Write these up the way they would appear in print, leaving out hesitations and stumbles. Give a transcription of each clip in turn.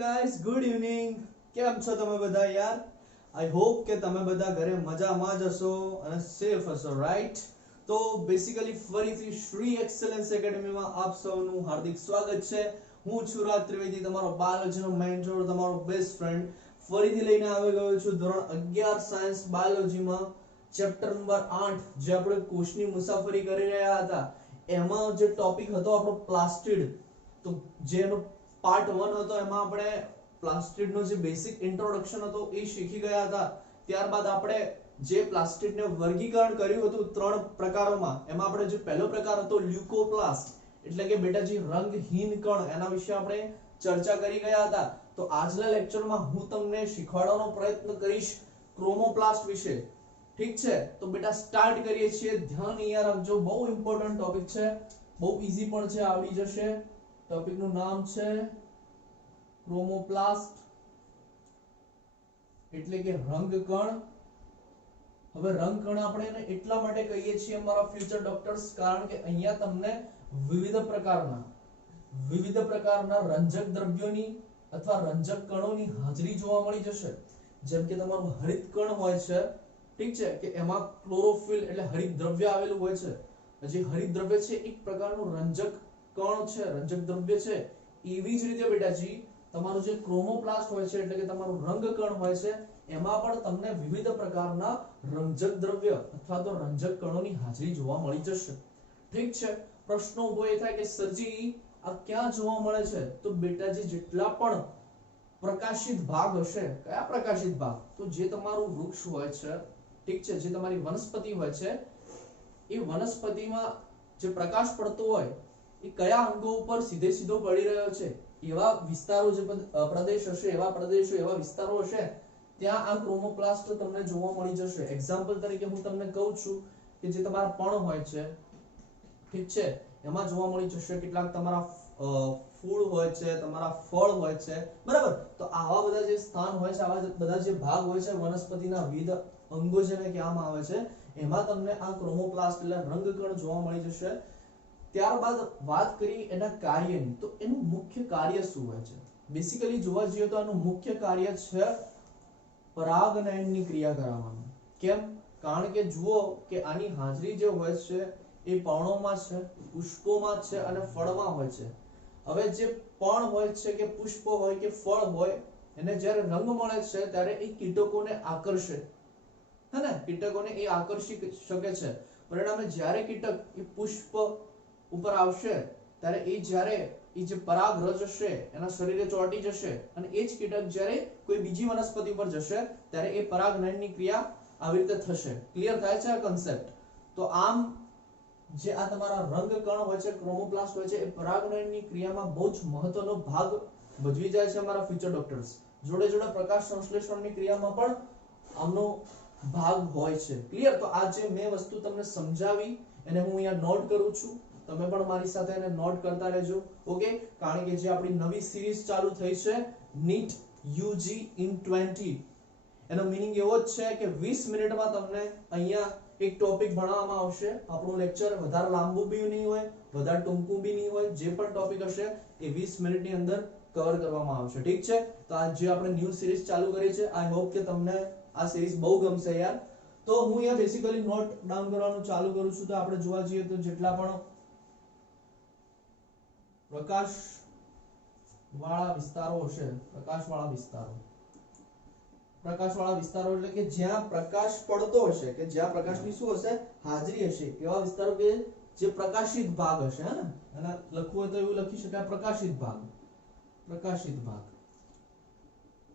Guys good evening. કેમ છો તમે બધા યાર? આઈ હોપ કે તમે બધા ઘરે મજામાં જ હશો અને સેફ હશો, રાઈટ? તો બેસિકલી ફરીથી શ્રી એક્સેલન્સ એકેડમીમાં આપ સૌનું હાર્દિક સ્વાગત છે. હું છું રાજ ત્રિવેદી, તમારો બાયોલોજીનો મેન્ટર, તમારો બેસ્ટ ફ્રેન્ડ. ફરીથી લઈને આવી ગયો છું ધોરણ 11 સાયન્સ બાયોલોજીમાં ચેપ્ટર નંબર 8, જે આપણે કોષની મુસાફરી કરી રહ્યા હતા. એમાં જે ટોપિક હતો આપણો પ્લાસ્ટિડ, તો જેનો પાર્ટ 1 હતો એમાં આપણે પ્લાસ્ટિડ નો જે બેસિક ઇન્ટ્રોડક્શન હતો એ શીખી ગયા હતા. ત્યારબાદ આપણે જે પ્લાસ્ટિડને વર્ગીકરણ કર્યું હતું 3 પ્રકારોમાં, એમાં આપણે જે પહેલો પ્રકાર હતો લ્યુકોપ્લાસ્ટ, એટલે કે બેટા જે રંગહીન કણ, એના વિશે આપણે ચર્ચા કરી ગયા હતા. તો આજના લેક્ચરમાં હું તમને શીખવાડવાનો પ્રયત્ન કરીશ ક્રોમોપ્લાસ્ટ વિશે. ઠીક છે, તો બેટા સ્ટાર્ટ કરીએ છીએ. ધ્યાન અહીંયા રાખજો, બહુ ઇમ્પોર્ટન્ટ ટોપિક છે, બહુ ઈઝી પણ છે, આવડી જશે. ટોપિક નું નામ છે ક્રોમોપ્લાસ્ટ, એટલે કે રંગકણ. હવે રંગકણ આપણે એને એટલા માટે કહીએ છીએ અમારા ફ્યુચર ડોક્ટર્સ, કારણ કે અહીંયા તમને વિવિધ પ્રકારના રંજક દ્રવ્યોની અથવા રંજક કણોની હાજરી જોવા મળી જશે. જેમ કે તમારું હરિત કણ હોય છે, ઠીક છે, કે એમાં ક્લોરોફિલ એટલે હરિત દ્રવ્ય આવેલું હોય છે. જે હરિત દ્રવ્ય છે એક પ્રકારનું રંજક કણ છે, રંજક દ્રવ્ય છે. એવી જ રીતે બેટાજી તમારું જે ક્રોમોપ્લાસ્ટ હોય છે, એટલે કે તમારું રંગકણ હોય છે, એમાં પણ તમને વિવિધ પ્રકારના રંજક દ્રવ્ય અથવા તો રંજક કણોની હાજરી જોવા મળી જશે. ઠીક છે, પ્રશ્નો ઉભો એ થાય કે સરજી આ ક્યાં જોવા મળે છે? તો બેટાજી જેટલા પણ પ્રકાશિત ભાગ હશે, કયા પ્રકાશિત ભાગ? તો જે તમારું વૃક્ષ હોય છે, ઠીક છે, જે તમારી વનસ્પતિ હોય છે, એ વનસ્પતિમાં જે પ્રકાશ પડતો હોય એ કયા અંગો ઉપર સીધો પડી રહ્યો છે, એવા વિસ્તારો, જે પ્રદેશ હશે, એવા પ્રદેશો, એવા વિસ્તારો હશે, ત્યાં આ ક્રોમોપ્લાસ્ટ તમને જોવા મળી જશે. એક્ઝામ્પલ તરીકે હું તમને કહું છું કે જે તમારા પણ હોય છે, ઠીક છે, એમાં જોવા મળી જશે. કેટલાક તમારા ફૂલ હોય છે, તમારા ફળ હોય છે, બરાબર? તો આવા બધા જે સ્થાન હોય છે, આવા બધા જે ભાગ હોય છે વનસ્પતિના વિવિધ અંગો જેને કહેવામાં આવે છે, એમાં તમને આ ક્રોમોપ્લાસ્ટ એટલે રંગકણ જોવા મળી જશે. ત્યારબાદ વાત કરી એના કાર્યની, તો એનું મુખ્ય કાર્ય શું હોય છે? બેસિકલી જોવા જઈએ તો આનું મુખ્ય કાર્ય છે પરાગનયનની ક્રિયા કરાવવાનું. કેમ? કારણ કે જુઓ કે આની હાજરી જે હોય છે એ પર્ણોમાં છે, પુષ્પોમાં છે અને ફળમાં હોય છે. હવે જે પર્ણ હોય છે કે પુષ્પ હોય કે ફળ હોય, એને જ્યારે રંગ મળે છે ત્યારે એ કીટકોને આકર્ષે, હે ને? કીટકોને એ આકર્ષી શકે છે. પરિણામે જ્યારે કીટક એ પુષ્પ ઉપર આવશે ત્યારે એ જ્યારે એ જે પરાગરજ હશે એના શરીરે ચોંટી જશે, અને એ જ કીટક જ્યારે કોઈ બીજી વનસ્પતિ પર જશે ત્યારે એ પરાગનયનની ક્રિયા આવી રીતે થશે. ક્લિયર થાય છે આ કન્સેપ્ટ? તો આમ જે આ તમારા રંગકણ હોય છે, ક્રોમોપ્લાસ્ટ હોય છે, એ પરાગનયનની ક્રિયામાં બહુ જ મહત્વનો ભાગ ભજવી જાય છે અમારા ફ્યુચર ડોક્ટર્સ. જોડે પ્રકાશ સંશ્લેષણની ક્રિયામાં પણ આમનો ભાગ હોય છે. ક્લિયર? તો આ જે મેં વસ્તુ તમને સમજાવી એને હું અહીંયા નોટ કરું છું, તમે પણ મારી સાથે એને નોટ કરતા રહેજો. ઓકે? કારણ કે જે આપણી નવી સિરીઝ ચાલુ થઈ છે નીટ યુજી ઇન 20, એનો મીનિંગ એવો જ છે કે 20 મિનિટમાં તમને અહીંયા એક ટોપિક ભણાવવામાં આવશે. આપણું લેક્ચર વધારે લાંબુ બી નહીં હોય, વધારે ટૂંકું બી નહીં હોય. જે પણ ટોપિક હશે એ 20 મિનિટની અંદર કવર કરવામાં આવશે. ઠીક છે? તો આ જે આપણે ન્યૂ સિરીઝ ચાલુ કરી છે, આઈ હોપ કે તમને આ સિરીઝ બહુ ગમશે યાર. તો હું અહીંયા બેસિકલી નોટ ડાઉન કરવાનું ચાલુ કરું છું. તો આપણે જોવા જઈએ તો જેટલા પણ પ્રકાશ વાળા વિસ્તારો હશે, પ્રકાશવાળા વિસ્તારો એટલે કે જ્યાં પ્રકાશ પડતો હશે, કે જ્યાં પ્રકાશની શું હશે? હાજરી હશે, એવા વિસ્તારો કે જે પ્રકાશિત ભાગ હશે, હે ને? અને લખવું હોય તો એવું લખી શકાય પ્રકાશિત ભાગ.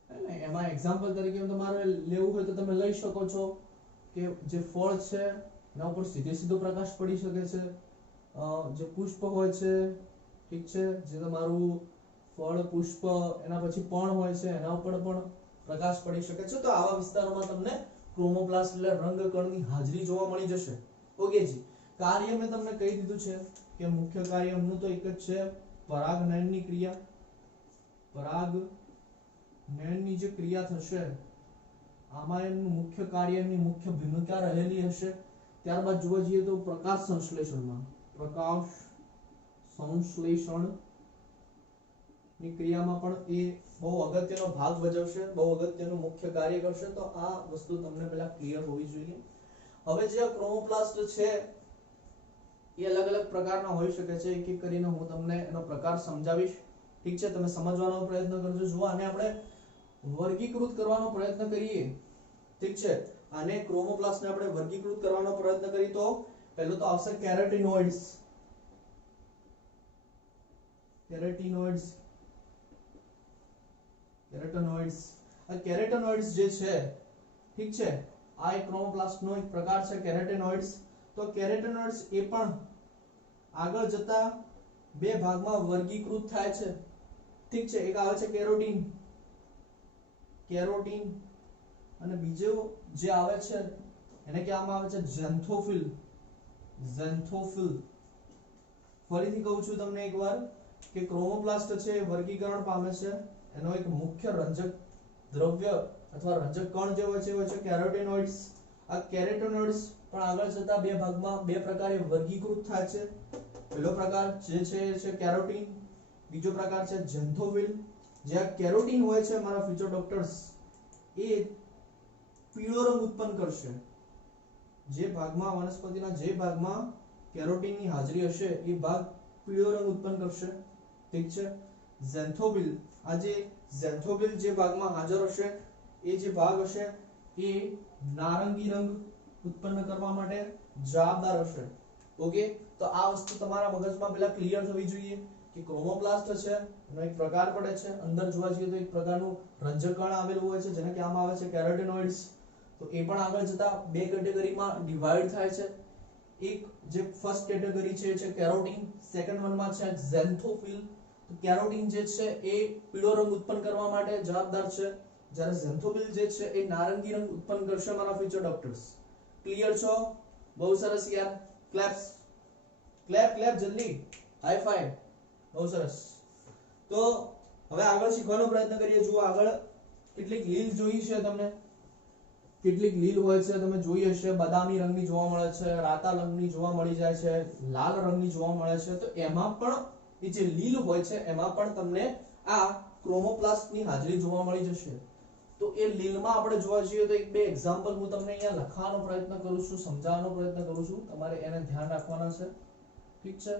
એટલે એમાં એક્ઝામ્પલ તરીકે તમારે લેવું હોય તો તમે લઈ શકો છો કે જે ફળ છે એના ઉપર સીધો પ્રકાશ પડી શકે છે. જે પુષ્પ હોય છે, ઠીક છે, જે તમારું ફળ, પુષ્પ, એના પછી પણ હોય છે, એના ઉપર પણ પ્રકાશ પડી શકે છે. તો આવા વિસ્તારોમાં તમને ક્રોમોપ્લાસ્ટ એટલે રંગકણની હાજરી જોવા મળી જશે. ઓકે જી? કાર્ય મેં તમને કહી દીધું છે કે મુખ્ય કાર્ય એમનું તો એક જ છે, પરાગનયનની ક્રિયા. પરાગનયનની જે ક્રિયા થશે આમાં એમનું મુખ્ય કાર્ય, એમની મુખ્ય ભૂમિકા રહેલી હશે. ત્યારબાદ જોવા જઈએ તો પ્રકાશ સંશ્લેષણ ની ક્રિયામાં પણ એ બહુ અગત્યનો ભાગ ભજવશે, બહુ અગત્યનું મુખ્ય કાર્ય કરશે. તો આ વસ્તુ તમને પહેલા ક્લિયર હોવી જોઈએ. હવે જે ક્રોમોપ્લાસ્ટ છે એ અલગ અલગ પ્રકારના હોઈ શકે છે. એક એક કરીને હું તમને એનો પ્રકાર સમજાવીશ. ઠીક છે, તમે સમજવાનો પ્રયત્ન કરજો. જો આને આપણે વર્ગીકૃત કરવાનો પ્રયત્ન કરીએ, ઠીક છે, આને ક્રોમોપ્લાસ્ટને આપણે વર્ગીકૃત કરવાનો પ્રયત્ન કરીએ તો પહેલું તો આવશે કેરોટિનોઇડ્સ. કેરોટિનોઇડ્સ કેરોટિનોઇડ્સ આ કેરોટિનોઇડ્સ જે છે, ઠીક છે, આ એક ક્રોમોપ્લાસ્ટનો એક પ્રકાર છે કેરોટિનોઇડ્સ. તો કેરોટિનોઇડ્સ એ પણ આગળ જતા બે ભાગમાં વર્ગીકૃત થાય છે. ઠીક છે, એક આવે છે કેરોટીન, કેરોટીન, અને બીજો જે આવે છે એને કહેવામાં આવે છે ઝેન્થોફિલ, ઝેન્થોફિલ. ફરીથી કહું છું તમને એકવાર કે ક્રોમોપ્લાસ્ટ છે એ વર્ગીકરણ પામે છે. એનો એક મુખ્ય રંજક દ્રવ્ય અથવા રંજક કણ જે હોય છે કેરોટિનોઇડ્સ. આ કેરોટિનોઇડ્સ પણ આગળ જતા બે ભાગમાં બે પ્રકારે વર્ગીકૃત થાય છે. પહેલો પ્રકાર જે છે કેરોટીન, બીજો પ્રકાર છે ઝેન્થોફિલ. જે આ કેરોટીન હોય છે મારા ફ્યુચર ડોક્ટર્સ, એ પીળો રંગ ઉત્પન્ન કરશે. જે ભાગમાં વનસ્પતિના જે ભાગમાં કેરોટીનની હાજરી હશે એ ભાગ પીળો રંગ ઉત્પન્ન કરશે. ઠીક છે. ઝેન્થોફિલ, આ જે ઝેન્થોફિલ જે ભાગમાં હાજર હશે એ જે ભાગ હશે એ નારંગી રંગ ઉત્પન્ન કરવા માટે જવાબદાર હશે. ઓકે, તો આ વસ્તુ તમારા મગજમાં પહેલા ક્લિયર થવી જોઈએ કે ક્રોમોપ્લાસ્ટ છે એનો એક પ્રકાર પડે છે. અંદર જોવા જઈએ તો એક પ્રકારનું રંજક કણ આવેલું હોય છે જેને કહેવામાં આવે છે કેરોટિનોઇડ્સ. તો એ પણ આગળ જતા બે કેટેગરીમાં ડિવાઇડ થાય છે. એક જે ફર્સ્ટ કેટેગરી છે કેરોટીન, સેકન્ડ વનમાં છે ઝેન્થોફિલ. તો કેરોટીન જે છે એ પીળો રંગ ઉત્પન્ન કરવા માટે જવાબદાર છે, જ્યારે ઝેન્થોફિલ જે છે એ નારંગી રંગ ઉત્પન્ન કરશે મારા ફ્યુચર ડોક્ટર્સ. ક્લિયર છો? બહુ સરસ યાર. ક્લેપ્સ, ક્લેપ ક્લેપ જલ્દી, હાઈ ફાઈવ. બહુ સરસ. તો હવે આગળ શીખવાનો પ્રયત્ન કરીએ. જુઓ આગળ કેટલીક લીલ જોઈ છે તમને, કેટલીક લીલ હોય છે તમે જોઈ હશે. બદામી રંગની જોવા મળે છે, રાતા રંગની જોવા મળી જાય છે, લાલ રંગની જોવા મળે છે. તો એમાં પણ એ જે લીલ હોય છે એમાં પણ તમને આ ક્રોમોપ્લાસ્ટની હાજરી જોવા મળી જશે. તો એ લીલમાં આપણે જોવા જઈએ તો એક બે એક્ઝામ્પલ હું તમને અહીંયા લખવાનો પ્રયત્ન કરું છું, સમજાવવાનો પ્રયત્ન કરું છું. તમારે એને ધ્યાન રાખવાના છે. ઠીક છે,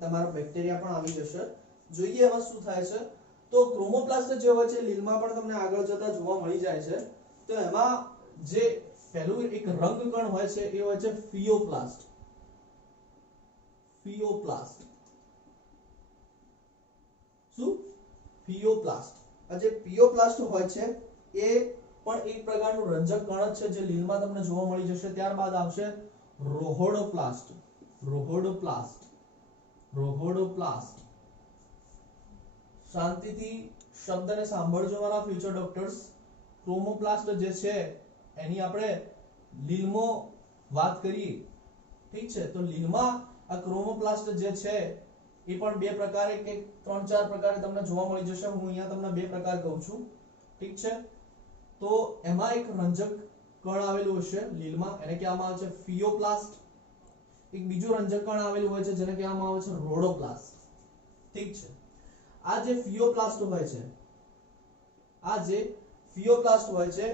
તમારો બેક્ટેરિયા પણ આવી જશે. જોઈએ એમાં શું થાય છે. તો ક્રોમોપ્લાસ્ટ જે હોય છે લીલમાં પણ તમને આગળ જતા જોવા મળી જાય છે. તો એમાં જે પહેલું એક રંગ કણ હોય છે એ હોય છે ફિયોપ્લાસ્ટ. ફિયોપ્લાસ્ટ શું? ફિયોપ્લાસ્ટ. આ જે ફિયોપ્લાસ્ટ હોય છે એ પણ એક પ્રકારનું રંજક કણ છે જે લીલમાં તમને જોવા મળી જશે. ત્યારબાદ આવશે રોહોડોપ્લાસ્ટ. રોહોડોપ્લાસ્ટ, રોહોડોપ્લાસ્ટ. શાંતિથી શબ્દને સાંભળજો મારા ફ્યુચર ડોક્ટર્સ. ક્રોમોપ્લાસ્ટ જે છે એની આપણે લીલમાં વાત કરીએ. ઠીક છે, તો લીલમાં આ ક્રોમોપ્લાસ્ટ જે છે એ પણ બે પ્રકારે કે ત્રણ ચાર પ્રકારે તમને જોવા મળી જશે. હું અહીંયા તમને બે પ્રકાર કહું છું. ઠીક છે, તો એમાં એક રંજક કણ આવેલું હશે લીલમાં, એને કહેવામાં આવે છે ફિયોપ્લાસ્ટ. એક બીજું રંજક કણ આવેલું હોય છે જેને કહેવામાં આવે છે રોડોપ્લાસ્ટ. ઠીક છે, આ જે ફિયોપ્લાસ્ટ હોય છે, આ જે ફિયોપ્લાસ્ટ હોય છે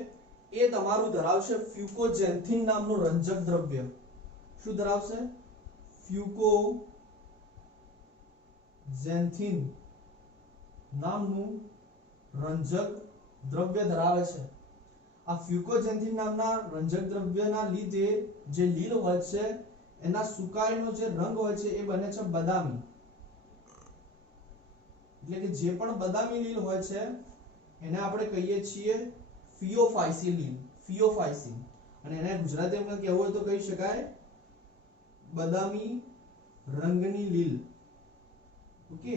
એ તમારું ધરાવશે ફ્યુકોઝેન્થિન નામનું રંજક દ્રવ્ય. શું ધરાવશે? ફ્યુકોઝેન્થિન નામનું રંજક દ્રવ્ય ધરાવે છે. આ ફ્યુકોઝેન્થિન નામના રંજક દ્રવ્યના લીધે જે લીલ હોય છે એના સુકાઈનો જે રંગ હોય છે એ બને છે બદામી. એટલે કે જે પણ બદામી લીલ હોય છે એને આપણે કહીએ છીએ ફિયોફાઇસી લીલ. ફિયોફાઇસી. અને એને ગુજરાતીમાં કહેવું હોય તો કહી શકાય બદામી રંગની લીલ. ઓકે,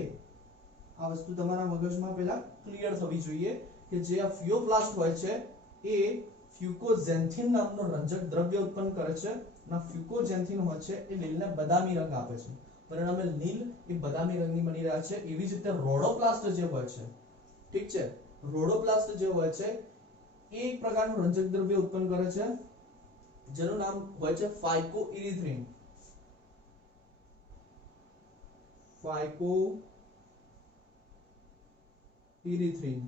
આ વસ્તુ તમારા મગજમાં પહેલા ક્લિયર થવી જોઈએ કે જે આ ફિયોપ્લાસ્ટ હોય છે એ ફ્યુકોઝેન્થિન નામનો રંજક દ્રવ્ય ઉત્પન્ન કરે છે. અને ફ્યુકોઝેન્થિન હોય છે એ લીલને બદામી રંગ આપે છે. પરિણામે લીલ એ બદામી રંગની બની રહ્યા છે. એવી જ રીતે રોડોપ્લાસ્ટ જે હોય છે, ઠીક છે, રોડોપ્લાસ્ટ જે હોય છે એ એક પ્રકારનું રંજક દ્રવ્ય ઉત્પન્ન કરે છે જેનું નામ હોય છે ઇરિથ્રિન.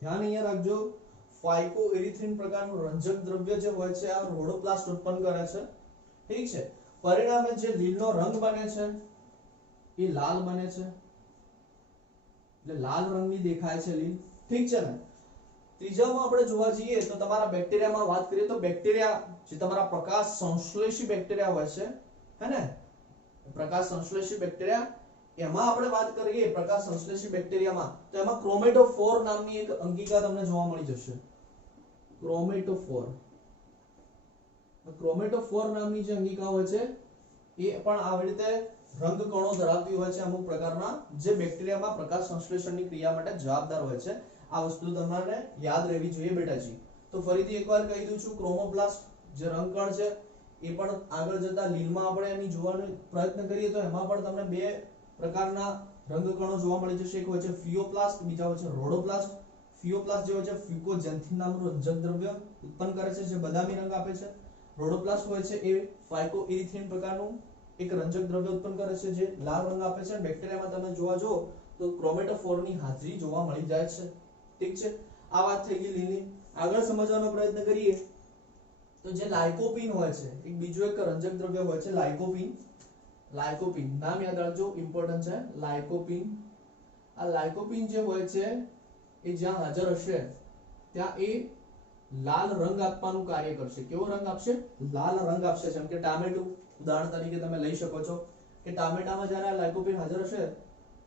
ધ્યાન અહીંયા રાખજો, ફાઇકોઇરિથ્રિન પ્રકારનું રંજક દ્રવ્ય જે હોય છે આ રહોડોપ્લાસ્ટ ઉત્પન્ન કરે છે. ઠીક છે. પરિણામે જે લીલનો રંગ બને છે એ લાલ બને છે, એટલે લાલ રંગની દેખાય છે લીલ. ઠીક છે ને. ત્રીજામાં આપણે જોવા જઈએ તો તમારા બેક્ટેરિયામાં વાત કરીએ તો બેક્ટેરિયા જે તમારા પ્રકાશ સંશ્લેષી બેક્ટેરિયા હોય છે, હે ને, પ્રકાશ સંશ્લેષી બેક્ટેરિયા, એમાં આપણે વાત કરીએ પ્રકાશ સંશ્લેષી બેક્ટેરિયામાં તો એમાં ક્રોમેટોફોર નામની એક અંગિકા તમને જોવા મળી જશે. ક્રોમેટોફોર. ક્રોમેટોફોર નામની જે અંગિકા હોય છે એ પણ આવી રીતે રંગ કણો ધરાવતી હોય છે અમુક પ્રકારના, જે બેક્ટેરિયામાં પ્રકાશ સંશ્લેષણની ક્રિયા માટે જવાબદાર હોય છે. આ વસ્તુ તમારે યાદ રહેવી જોઈએ બેટાજી. તો ફરીથી એકવાર કહી દઉં છું, ક્રોમોપ્લાસ્ટ જે રંગકણ છે એ પણ આગળ જતા લીલમાં આપણે એની જોવાનો પ્રયત્ન કરીએ તો એમાં પણ તમને બે પ્રકારના રંગકણો જોવા મળી જશે. એક હોય છે ફિયોપ્લાસ્ટ, બીજા હોય છે રોડોપ્લાસ્ટ. ફિયોપ્લાસ્ટ જે હોય છે ફ્યુકોઝેન્થિન નામનું રંજક દ્રવ્ય ઉત્પન્ન કરે છે જે બદામી રંગ આપે છે. રોડોપ્લાસ્ટ હોય છે એ ફાઇકોઇરિથ્રિન પ્રકારનું એક રંજક દ્રવ્ય ઉત્પન્ન કરે છે જે લાલ રંગ આપે છે. બેક્ટેરિયામાં તમે જોવા જો તો ક્રોમેટોફોરની હાજરી જોવા મળી જાય છે. ઠીક છે. આ વાત થઈ ગઈ લીલની. આગળ સમજવાનો પ્રયત્ન કરીએ તો જે લાઇકોપિન હોય છે, એક બીજું એક રંજક દ્રવ્ય હોય છે લાઇકોપિન. લાઇકોપિન નામ યાદ રાખજો, ઇમ્પોર્ટન્ટ છે. લાઇકોપિન. આ લાઇકોપિન જે હોય છે એ જ્યાં હાજર હશે ત્યાં એ લાલ રંગ આપવાનું કાર્ય કરશે. કેવો રંગ આપશે? લાલ રંગ આપશે. જેમ કે ટામેટું ઉદાહરણ તરીકે તમે લઈ શકો છો કે ટામેટામાં જ્યારે આ લાઇકોપિન હાજર હશે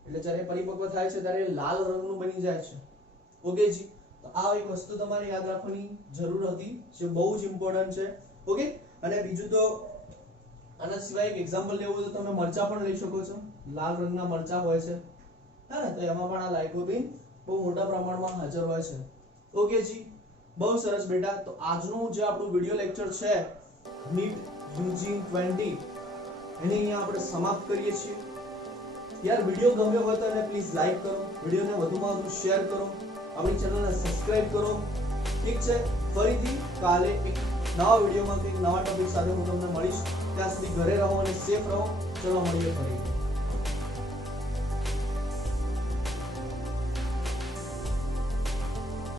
એટલે જ્યારે પરિપક્વ થાય છે ત્યારે લાલ રંગનું બની જાય છે. ઓકે જી. તો આ એક વસ્તુ તમારે યાદ રાખવાની જરૂર હતી જે બહુ જ ઇમ્પોર્ટન્ટ છે. ઓકે. અને બીજું તો આના સિવાય એક એક્ઝામ્પલ લેવું હોય તો તમે મરચા પણ લઈ શકો છો. લાલ રંગના મરચા હોય છે, હા ને, તો એમાં પણ આ લાઇકોપિન બહુ મોટા પ્રમાણમાં હાજર હોય છે. ઓકે જી. બહુ સરસ બેટા. તો આજનું જે આપણું વિડિયો લેક્ચર છે નીટ યુજી 20 એને અહીંયા આપણે સમાપ્ત કરીએ છીએ. યાર વિડિયો ગમ્યો હોય તો એને પ્લીઝ લાઈક કરો, વિડિયોને વધુમાં વધુ શેર કરો, આપણી ચેનલને સબસ્ક્રાઇબ કરો. ઠીક છે. ફરીથી કાલે એક નવા વિડિયોમાં એક નવા ટોપિક સાથે હું તમને મળીશ. ત્યાં સુધી ઘરે રહો અને સેફ રહો. ચલો મળીએ ફરી.